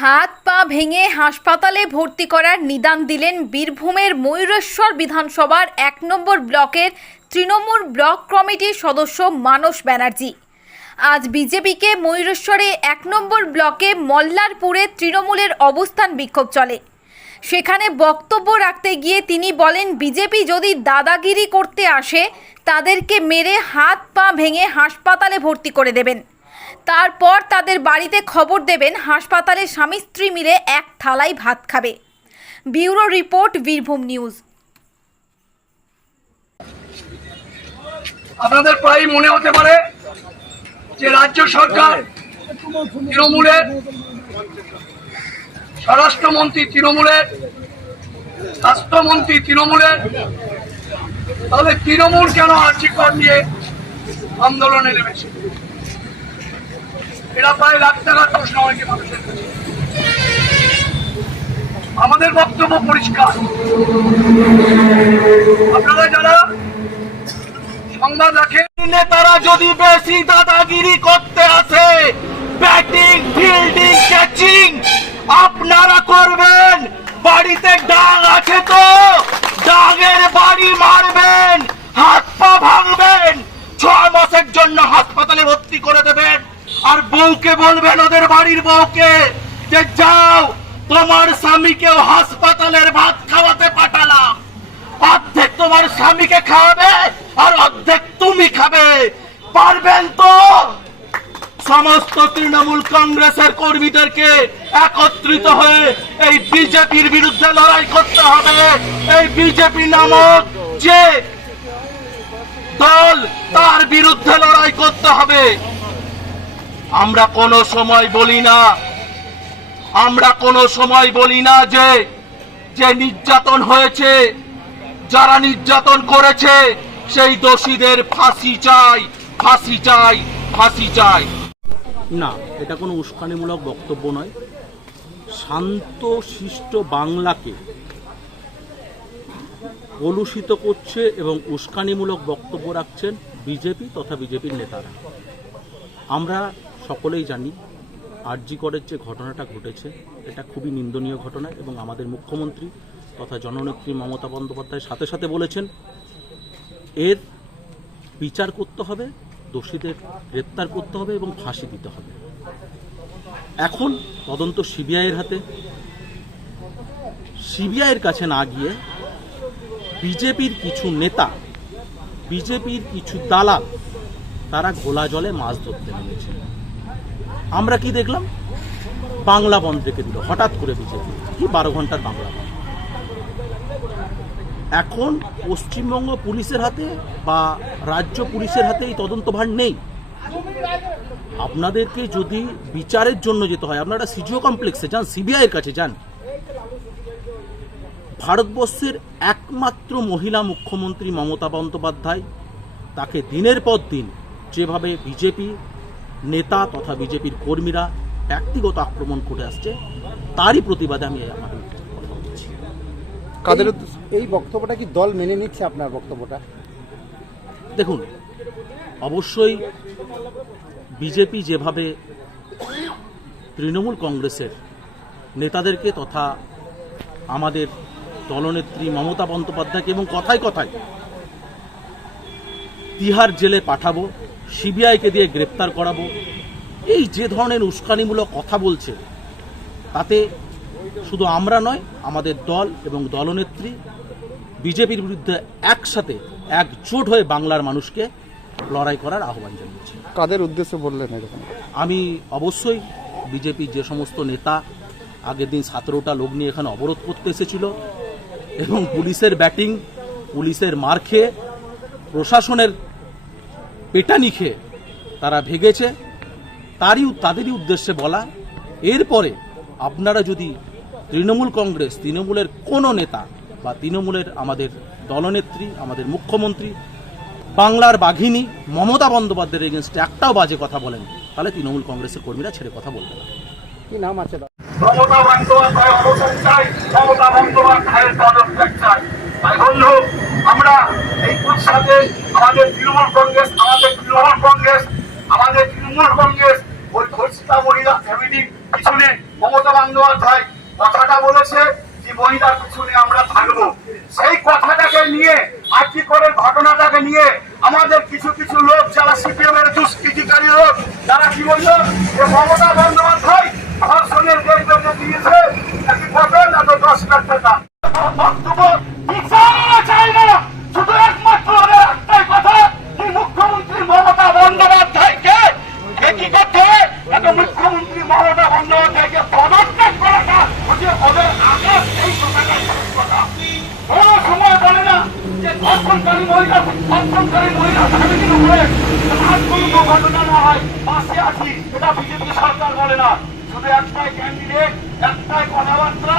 হাত পা ভেঙে হাসপাতালে ভর্তি করার নিদান দিলেন বীরভূমের ময়ূরেশ্বর বিধানসভার এক নম্বর ব্লকের তৃণমূল ব্লক কমিটির সদস্য মানস ব্যানার্জি। আজ বিজেপিকে ময়ূরেশ্বরে এক নম্বর ব্লকে মল্লারপুরে তৃণমূলের অবস্থান বিক্ষোভ চলে। সেখানে বক্তব্য রাখতে গিয়ে তিনি বলেন, বিজেপি যদি দাদাগিরি করতে আসে, তাদেরকে মেরে হাত পা ভেঙে হাসপাতালে ভর্তি করে দেবেন। তারপর তাদের বাড়িতে খবর দেবেন হাসপাতালে স্বামী স্ত্রী মিলে এক থালায় ভাত খাবে। Bureau report, Birbhum news. আপনাদের প্রায় মনে হতে পারে যে রাজ্য সরকার তৃণমূলের, স্বরাষ্ট্রমন্ত্রী তৃণমূলের, স্বাস্থ্যমন্ত্রী তৃণমূলের, তাহলে তৃণমূল কেন আর্থিকর নিয়ে আন্দোলনে নেমেছে? এটা প্রায় লাখ টাকার প্রশ্ন অনেকে মানুষের আমাদের বক্তব্য পরিষ্কার। আপনারা যারা সংবাদ রাখেন, নেতারা যদি বেশি দাদাগিরি করতে আসে, ব্যাটিং, ফিল্ডিং, ক্যাচিং, আপনারা করবেন। বাড়িতে ডাং আছে তো ডাগের বাড়ি মারবেন, হাত পা ভাঙবেন। ছ মাসের জন্য হাসপাতালে ভর্তি করে দেবেন। আর বউকে বলবেন ওদের বাড়ির বউকে যে যাও, তোমার স্বামীকেও হাসপাতালের ভাত খাওয়াতে পাঠালাম অর্ধেক তোমার স্বামীকে খাওয়াবে আর অর্ধেক তুমি খাবে। পারবেন তো? সমস্ত তৃণমূল কংগ্রেসের কর্মীদেরকে একত্রিত হয়ে এই বিজেপির বিরুদ্ধে লড়াই করতে হবে। এই বিজেপি নামক যে দল, তার বিরুদ্ধে লড়াই করতে হবে। আমরা কোনো সময় বলি না। আমরা কোনো সময় বলি না যে যে নির্যাতন হয়েছে, যারা নির্যাতন করেছে, সেই দোষীদের ফাঁসি চাই ফাঁসি চাই ফাঁসি চাই। না, এটা কোনো উস্কানিমূলক বক্তব্য নয়। শান্ত, শিষ্ট বাংলাকে কলুষিত করছে এবং উস্কানিমূলক বক্তব্য রাখছেন বিজেপি তথা বিজেপির নেতারা। আমরা সকলেই জানি, আরজি করের যে ঘটনাটা ঘটেছে, এটা খুবই নিন্দনীয় ঘটনা এবং আমাদের মুখ্যমন্ত্রী তথা জননেত্রী মমতা বন্দ্যোপাধ্যায় সাথে সাথে বলেছেন, এর বিচার করতে হবে, দোষীদের গ্রেপ্তার করতে হবে এবং ফাঁসি দিতে হবে। এখন তদন্ত সিবিআইয়ের হাতে। সিবিআইয়ের কাছে না গিয়ে বিজেপির কিছু নেতা, বিজেপির কিছু দালাল, তারা গোলা জলে মাছ ধরতে নেমেছে। আমরা কি দেখলাম? বাংলা বন্ধ রেখে দিল হঠাৎ করে বিজেপি। কি বারো ঘণ্টার বাংলা বন্ধ? এখন পশ্চিমবঙ্গ পুলিশের হাতে বা রাজ্য পুলিশের হাতে এই তদন্তভার নেই। আপনাদেরকে যদি বিচারের জন্য যেতে হয়, আপনারা সিজিও কমপ্লেক্সে যান, সিবিআই এর কাছে যান। ভারতবর্ষের একমাত্র মহিলা মুখ্যমন্ত্রী মমতা বন্দ্যোপাধ্যায়, তাকে দিনের পর দিন যেভাবে বিজেপি নেতা তথা বিজেপির কর্মীরা ব্যক্তিগত আক্রমণ করে আসছে। তারই প্রতিবাদে আমি আমার কাদের এই বক্তব্যটা কি দল মেনে নিচ্ছে আপনার বক্তব্যটা? দেখুন অবশ্যই বিজেপি যেভাবে তৃণমূল কংগ্রেসের নেতাদেরকে তথা আমাদের দলনেত্রী মমতা বন্দ্যোপাধ্যায়কে এবং কথায় কথায় তিহার জেলে পাঠাবো সিবিআইকে দিয়ে গ্রেপ্তার করাবো। এই যে ধরনের উস্কানিমূলক কথা বলছে তাতে শুধু আমরা নয় আমাদের দল এবং দলনেত্রী বিজেপির বিরুদ্ধে একসাথে একজোট হয়ে বাংলার মানুষকে লড়াই করার আহ্বান জানিয়েছে। কাদের উদ্দেশ্যে বললেন এরকম? আমি অবশ্যই বিজেপির যে সমস্ত নেতা আগের দিন সতেরোটা লোক নিয়ে এখানে অবরোধ করতে এসেছিল এবং পুলিশের ব্যাটিং পুলিশের মার খেয়ে প্রশাসনের পেটানি খেয়ে তারা ভেগেছে। তারই তাদেরই উদ্দেশ্যে বলা এরপরে আপনারা যদি তৃণমূল কংগ্রেস তৃণমূলের কোনো নেতা বা তৃণমূলের আমাদের দলনেত্রী আমাদের মুখ্যমন্ত্রী বাংলার বাঘিনী মমতা বন্দ্যোপাধ্যায়ের এগেনস্টে একটাও বাজে কথা বলেন তাহলে তৃণমূল কংগ্রেসের কর্মীরা ছেড়ে কথা বলবে না। কি নাম আছে মমতা বন্দ্যোপাধ্যায় অবসর চাই মমতা বন্দ্যোপাধ্যায়ের পদত্যাগ চাই। তাই বন্ধু আমরা এই উৎসাহে আমাদের তৃণমূল কংগ্রেস কংগ্রেস, আমাদের তৃণমূল কংগ্রেস, ওই ধর্ষিতা মহিলা ফ্যামিলি পিছনে মমতা বন্দ্যোপাধ্যায় কথাটা বলেছে যে মহিলার পিছনে আমরা থাকব। সেই কথাটাকে নিয়ে আজকে করে ঘটনাটাকে নিয়ে, আমাদের কিছু কিছু লোক, যারা সিপিএম এর দুষ্কৃতিকারী লোক তারা কি বলল? যে, মমতা বন্দ্যোপাধ্যায় ধর্ষণের যে দিয়েছে। নাকি কত না তো দশ লাখ টাকা। বক্তব্য বিচারও চাই না শুধু একমাত্র ওদের একটাই কথা যে মুখ্যমন্ত্রী মমতা বন্দ্যোপাধ্যায়কে কি করতে হবে একটা মুখ্যমন্ত্রী মমতা বন্দ্যোপাধ্যায়কে পদত্যাগ করাটা হচ্ছে ওদের আকাশ এই কথাটা শেষ কথা কোনো সময় বলে না যে আর কোনো ঘটনা না হয়, পাশে আছি, এটা বিজেপি সরকার বলে না। শুধু একটাই ক্যান্ডিডেট একটাই কথাবার্তা